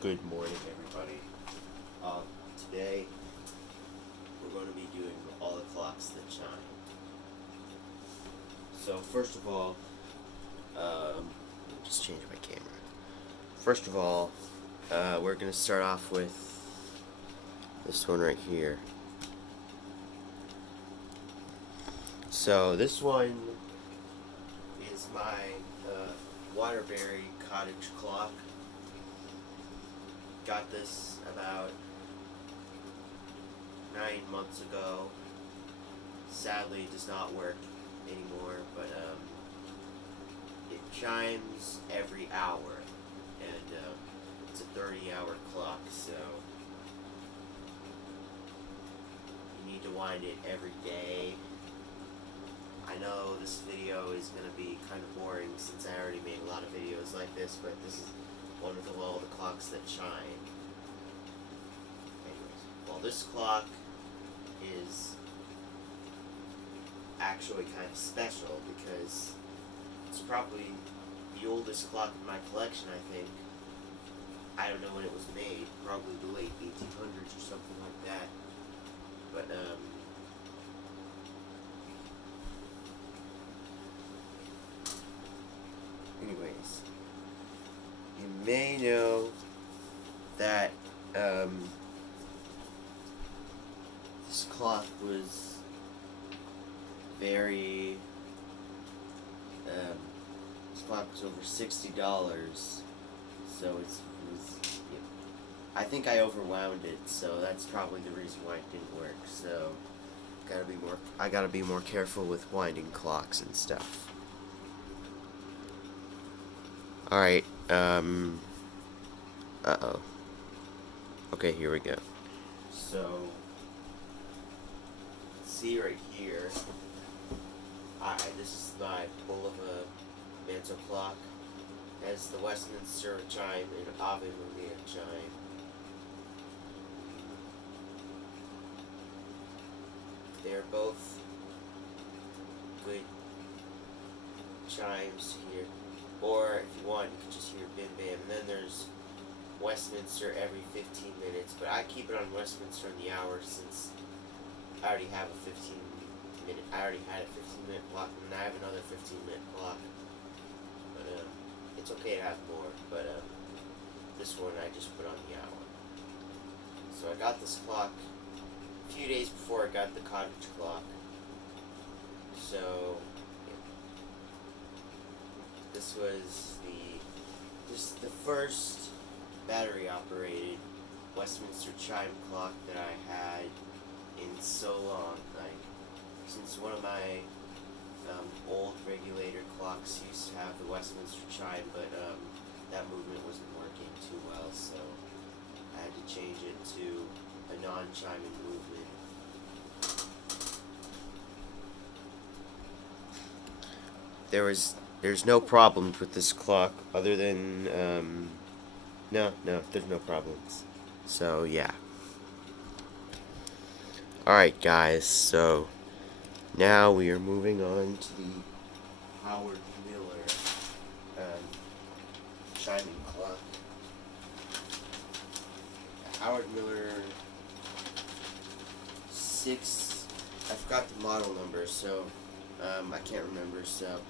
Good morning, everybody. Today we're going to be doing all the clocks that chime. So first of all, let me just change my camera. First of all, we're going to start off with this one right here. So this one is my Waterbury cottage clock. Got this about 9 months ago. Sadly, it does not work anymore, but it chimes every hour, and it's a 30-hour clock, so you need to wind it every day. I know this video is going to be kind of boring since I already made a lot of videos like this, but this is one of all the clocks that chime. Anyways, well, this clock is actually kind of special because it's probably the oldest clock in my collection, I think. I don't know when it was made, probably the late 1800s or something like that. But, anyways, you may know that this clock was very this clock was over $60, so it was I think I overwound it, so that's probably the reason why it didn't work. So I gotta be more careful with winding clocks and stuff. Alright, uh-oh. Okay, here we go. So, see right here, this is my Bulova mantle clock. It has the Westminster chime and Ave Maria chime. They're both good chimes here. Or if you want, you can just hear bim bam. And then there's Westminster every 15 minutes. But I keep it on Westminster in the hour since I already have a 15-minute. I already had a 15-minute clock, and I have another 15-minute clock. But it's okay to have more. But this one I just put on the hour. So I got this clock a few days before I got the cottage clock. So this was the first battery operated Westminster chime clock that I had in so long. Like, since one of my old regulator clocks used to have the Westminster chime, but that movement wasn't working too well, so I had to change it to a non-chiming movement. There's no problems with this clock other than, no, there's no problems. So, yeah. Alright, guys, so now we are moving on to the Howard Miller chiming clock. Howard Miller 6, I forgot the model number, so I can't remember, so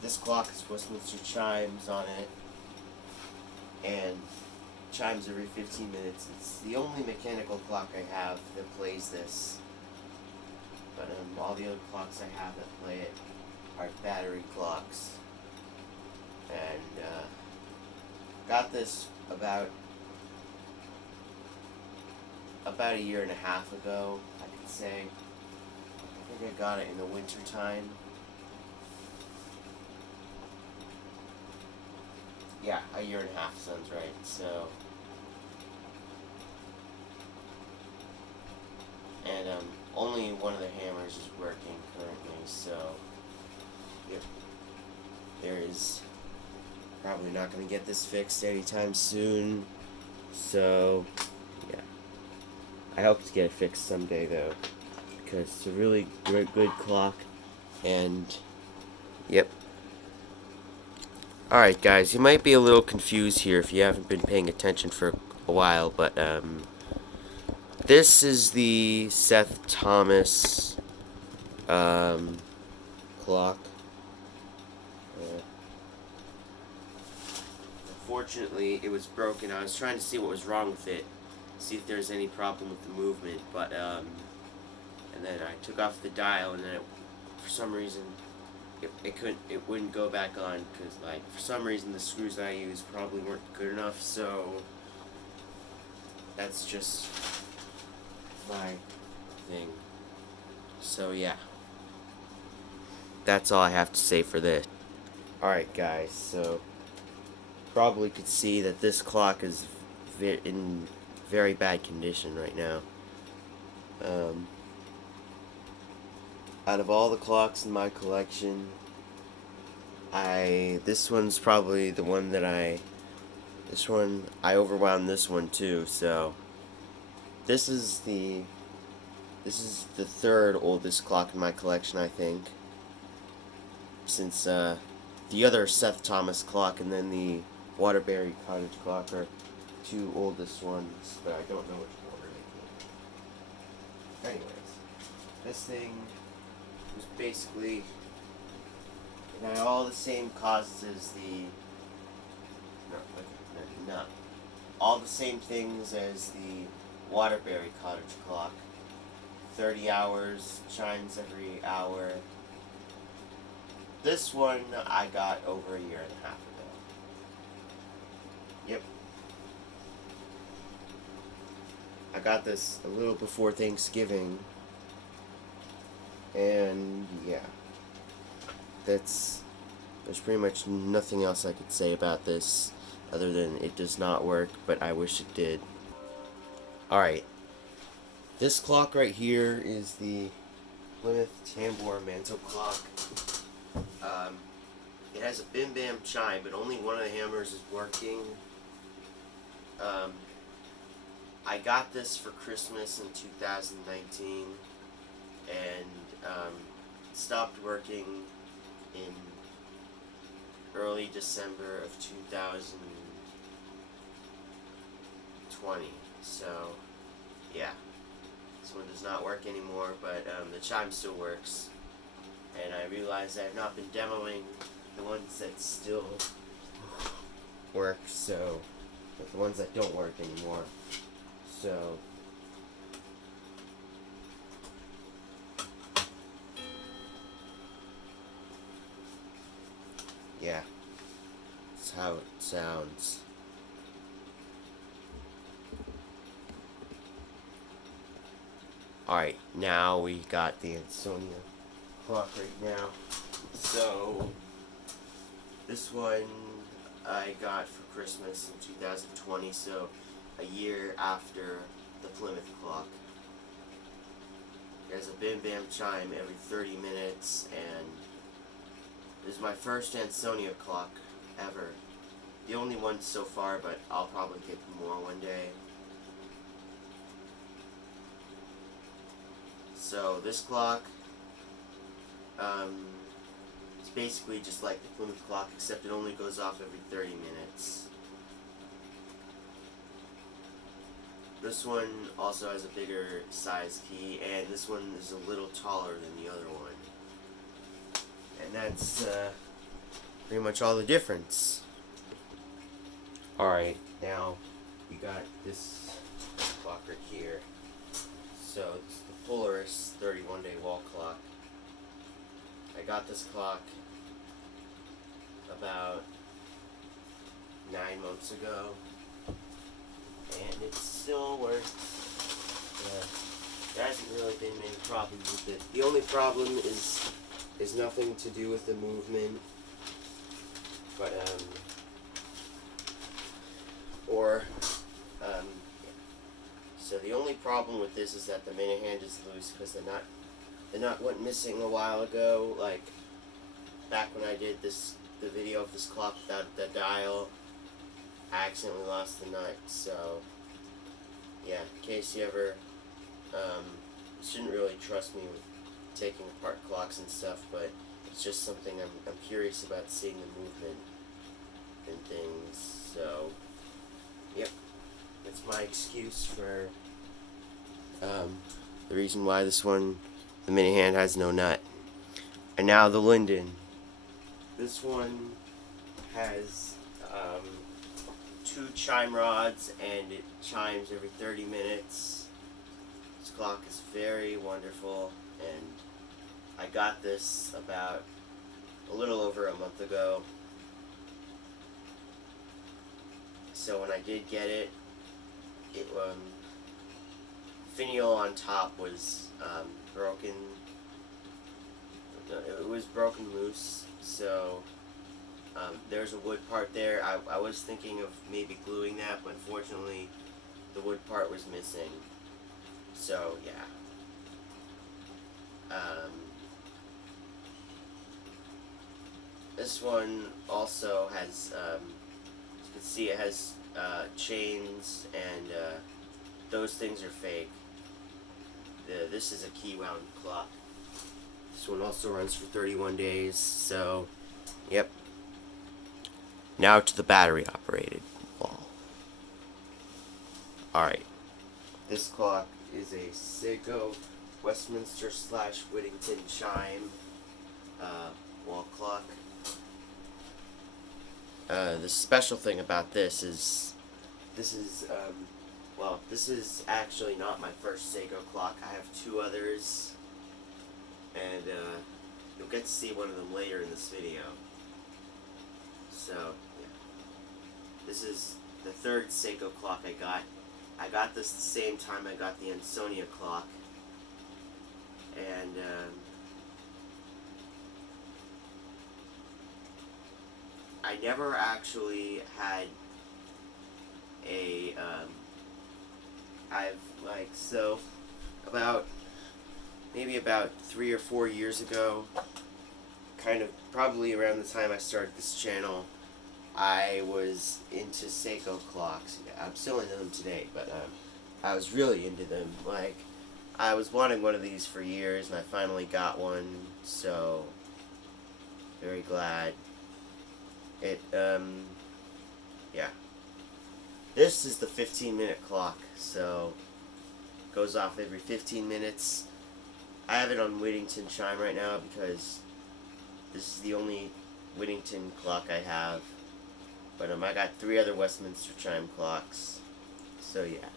this clock has Westminster chimes on it, and chimes every 15 minutes. It's the only mechanical clock I have that plays this, but all the other clocks I have that play it are battery clocks, and got this about a year and a half ago, I could say. I think I got it in the winter time. Yeah, a year and a half sounds right. So, and only one of the hammers is working currently. So, yep, there is probably not going to get this fixed anytime soon. So, yeah, I hope to get it fixed someday though, because it's a really good clock, and yep. Alright guys, you might be a little confused here if you haven't been paying attention for a while, but this is the Seth Thomas clock. Unfortunately, it was broken. I was trying to see what was wrong with it, see if there's any problem with the movement, but and then I took off the dial, and then for some reason it wouldn't go back on, because like for some reason the screws that I used probably weren't good enough. So that's just my thing. So yeah, that's all I have to say for this. Alright guys, so probably could see that this clock is in very bad condition right now. Out of all the clocks in my collection, this one's probably the one that I overwound this one too. So this is the third oldest clock in my collection, I think, since the other Seth Thomas clock and then the Waterbury cottage clock are two oldest ones, but I don't know which order they came. Anyways, this thing was basically, it had all the same causes as all the same things as the Waterbury cottage clock. 30 hours, chimes every hour. This one I got over a year and a half ago. Yep. I got this a little before Thanksgiving. And yeah. There's pretty much nothing else I could say about this other than it does not work, but I wish it did. Alright. This clock right here is the Plymouth Tambour mantle clock. It has a bimbam chime, but only one of the hammers is working. I got this for Christmas in 2019, and it stopped working in early December of 2020. So, yeah. This one does not work anymore, but the chime still works. And I realized I have not been demoing the ones that still work, so, but the ones that don't work anymore. So, yeah, that's how it sounds. Alright, now we got the Ansonia clock right now. So, this one I got for Christmas in 2020, so a year after the Plymouth clock. It has a bim bam chime every 30 minutes, and it is my first Ansonia clock ever. The only one so far, but I'll probably get more one day. So this clock is basically just like the Plymouth clock, except it only goes off every 30 minutes. This one also has a bigger size key, and this one is a little taller than the other one. And that's pretty much all the difference. Alright, now we got this clock right here. So it's the Polaris 31-day wall clock. I got this clock about 9 months ago, and it still works. There hasn't really been many problems with it. The only problem is nothing to do with the movement, but so the only problem with this is that the minute hand is loose, because the nut went missing a while ago. Like back when I did the video of this clock without the dial, I accidentally lost the nut. So yeah, in case you ever you shouldn't really trust me with taking apart clocks and stuff, but it's just something I'm curious about, seeing the movement. and things. So, yep, that's my excuse for the reason why this one, the mini hand, has no nut. And now the Linden. This one has 2 chime rods, and it chimes every 30 minutes. This clock is very wonderful, and I got this about a little over a month ago. So when I did get it, finial on top was broken. It was broken loose, so there's a wood part there. I was thinking of maybe gluing that, but unfortunately the wood part was missing. So yeah. This one also has, as you can see, it has chains, and those things are fake. This is a key wound clock. This one also runs for 31 days, so, yep. Now to the battery operated wall. Alright. This clock is a Seiko Westminster / Whittington chime wall clock. The special thing about this is, this is actually not my first Seiko clock. I have 2 others, and you'll get to see one of them later in this video. So, yeah. This is the 3rd Seiko clock I got. I got this the same time I got the Ansonia clock, and I never actually had a, maybe about 3 or 4 years ago, probably around the time I started this channel, I was into Seiko clocks. I'm still into them today, but I was really into them. Like, I was wanting one of these for years, and I finally got one, so very glad. Yeah. This is the 15-minute clock, so it goes off every 15 minutes. I have it on Whittington chime right now because this is the only Whittington clock I have. But I got 3 other Westminster chime clocks, so yeah.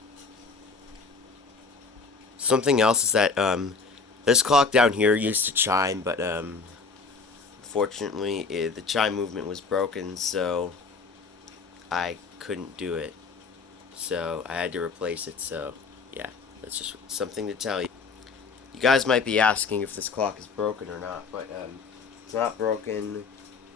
Something else is that this clock down here used to chime, but unfortunately the chime movement was broken, so I couldn't do it. So I had to replace it. So yeah, that's just something to tell you. You guys might be asking if this clock is broken or not, but it's not broken.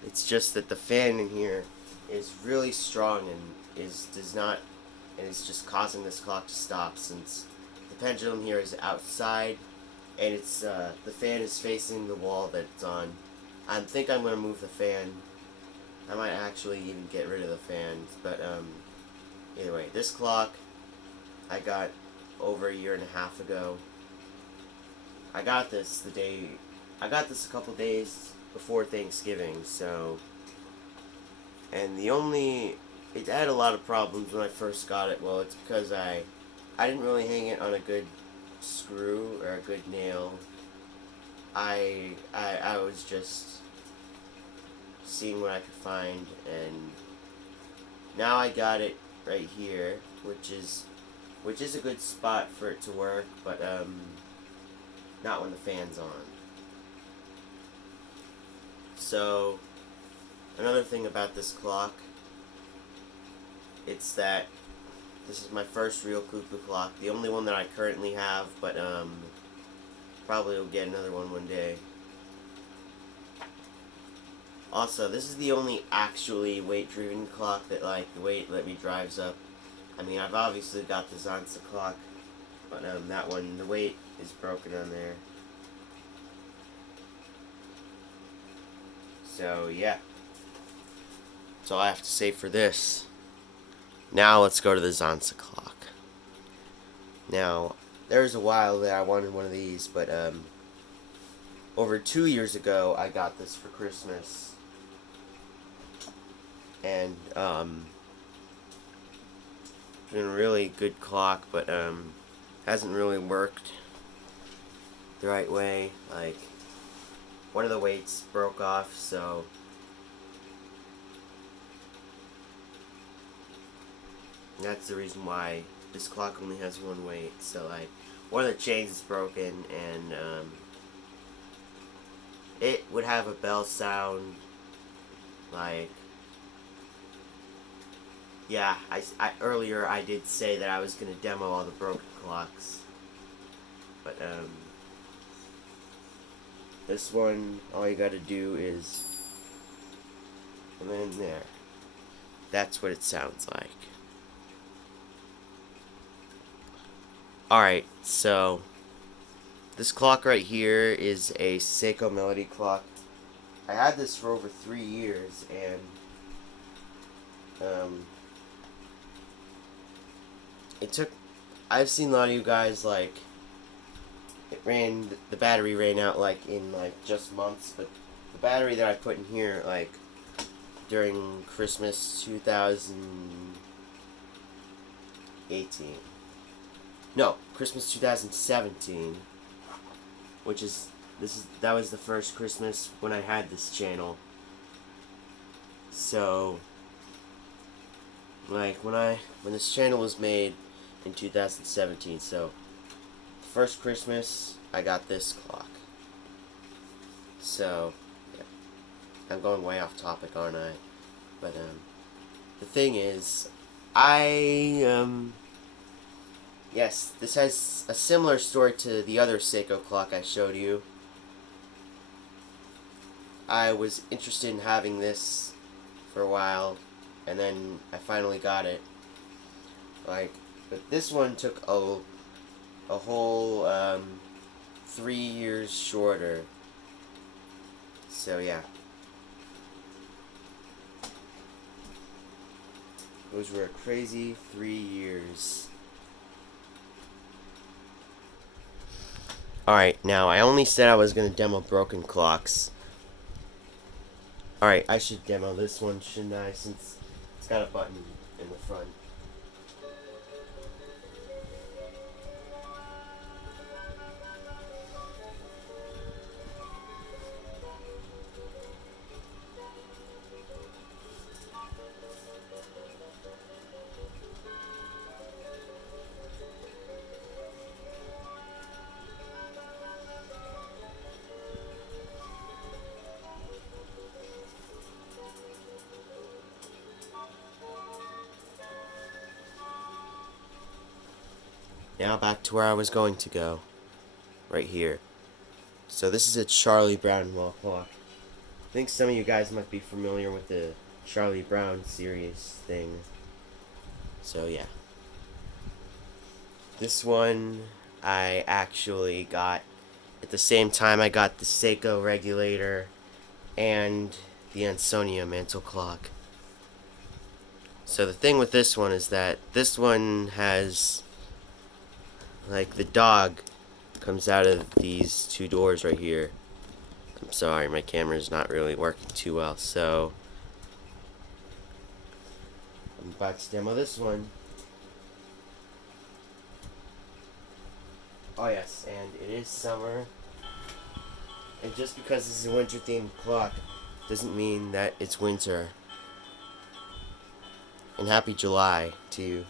It's just that the fan in here is really strong and is just causing this clock to stop, since the pendulum here is outside, and it's the fan is facing the wall that it's on. I think I'm gonna move the fan. I might actually even get rid of the fan, but either way, this clock I got over 1.5 years ago. I got this a couple days before Thanksgiving, so, and it had a lot of problems when I first got it. Well, it's because I didn't really hang it on a good screw or a good nail. I was just seeing what I could find, and now I got it right here, which is a good spot for it to work, but not when the fan's on. So another thing about this clock, it's that this is my first real Cuckoo clock, the only one that I currently have, but probably will get another one day. Also, this is the only actually weight-driven clock that, like, the weight let me drives up. I mean, I've obviously got the Zanza clock, but that one, the weight is broken on there. So, yeah. That's all I have to say for this. Now, let's go to the Zanza clock. Now, there was a while that I wanted one of these, but over 2 years ago, I got this for Christmas. and it's been a really good clock, but hasn't really worked the right way. Like, one of the weights broke off, so that's the reason why this clock only has one weight. So, like, one of the chains is broken, and it would have a bell sound. Like, yeah, I earlier I did say that I was gonna demo all the broken clocks, but this one, all you gotta do is, and then there. That's what it sounds like. Alright, so this clock right here is a Seiko Melody clock. I had this for over 3 years, and it took, I've seen a lot of you guys, like, the battery ran out, like, in, like, just months, but the battery that I put in here, like, during Christmas 2018, no, Christmas 2017, which is, that was the first Christmas when I had this channel. So, like, when this channel was made in 2017, so first Christmas I got this clock. So, yeah. I'm going way off topic, aren't I? But the thing is, yes, this has a similar story to the other Seiko clock I showed you. I was interested in having this for a while, and then I finally got it. Like, but this one took a whole 3 years shorter. So yeah, those were a crazy 3 years. Alright, now I only said I was going to demo broken clocks. Alright, I should demo this one, shouldn't I, since it's got a button in the front. Now back to where I was going to go. Right here. So this is a Charlie Brown wall clock. I think some of you guys might be familiar with the Charlie Brown series thing. So yeah. This one I actually got at the same time I got the Seiko regulator and the Ansonia mantle clock. So the thing with this one is that this one has, like, the dog comes out of these two doors right here. I'm sorry, my camera's not really working too well, so I'm about to demo this one. Oh yes, and it is summer. And just because this is a winter themed clock doesn't mean that it's winter. And happy July to you.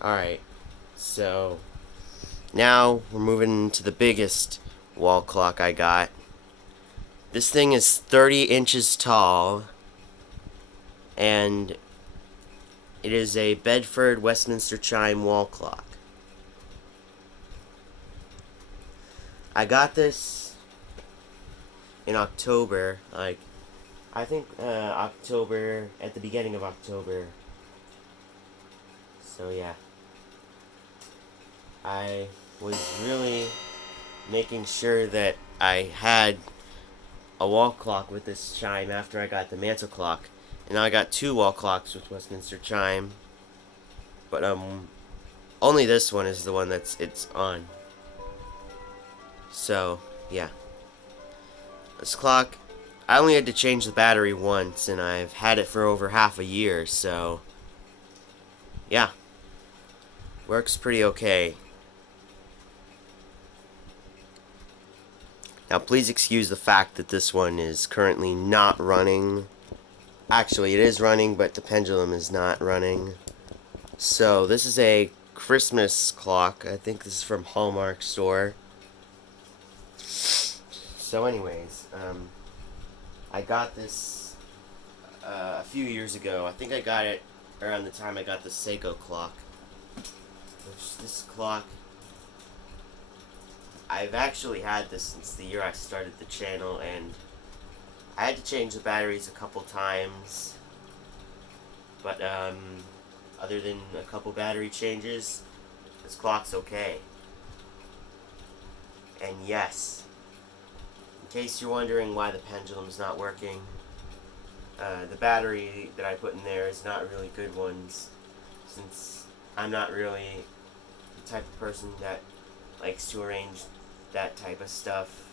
Alright, so now we're moving to the biggest wall clock I got. This thing is 30 inches tall, and it is a Bedford Westminster chime wall clock. I got this in October, like, I think October, at the beginning of October. So yeah, I was really making sure that I had a wall clock with this chime after I got the mantle clock. And now I got 2 wall clocks with Westminster chime. But only this one is the one it's on. So, yeah. This clock, I only had to change the battery once, and I've had it for over half a year, so yeah. Works pretty okay. Now, please excuse the fact that this one is currently not running. Actually, it is running, but the pendulum is not running. So, this is a Christmas clock. I think this is from Hallmark store. So, anyways, I got this a few years ago. I think I got it around the time I got the Seiko clock. Which, this clock, I've actually had this since the year I started the channel, and I had to change the batteries a couple times, but other than a couple battery changes, this clock's okay. And yes, in case you're wondering why the pendulum's not working, the battery that I put in there is not really good ones, since I'm not really the type of person that likes to arrange that type of stuff.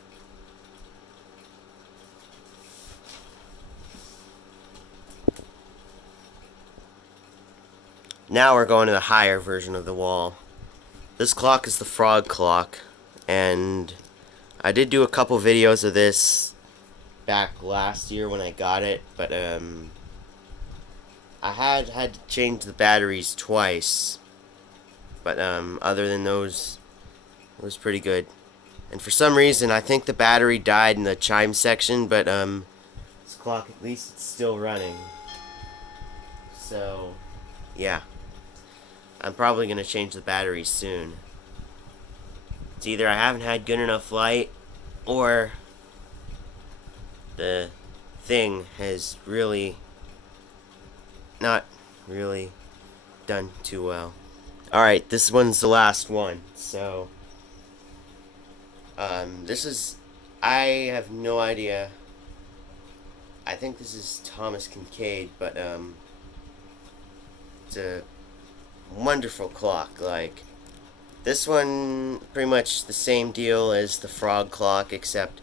Now we're going to the higher version of the wall. This clock is the frog clock, and I did do a couple videos of this back last year when I got it, but I had to change the batteries twice, but other than those, it was pretty good. And for some reason, I think the battery died in the chime section, but this clock, at least it's still running. So, yeah. I'm probably going to change the battery soon. It's either I haven't had good enough light, or the thing has really not really done too well. Alright, this one's the last one. So, this is, I have no idea. I think this is Thomas Kincaid, but it's a wonderful clock. Like, this one, pretty much the same deal as the frog clock, except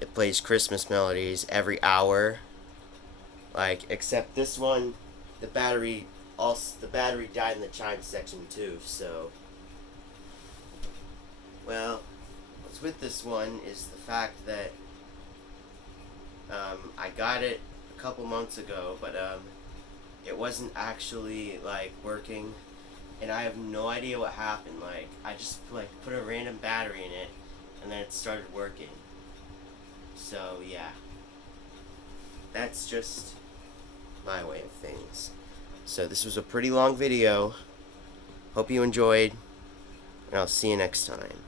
it plays Christmas melodies every hour. Like, except this one, the battery died in the chime section too. So, well, what's with this one is the fact that I got it a couple months ago, but it wasn't actually like working. And I have no idea what happened. Like, I just like put a random battery in it, and then it started working. So yeah, that's just my way of things. So this was a pretty long video. Hope you enjoyed, and I'll see you next time.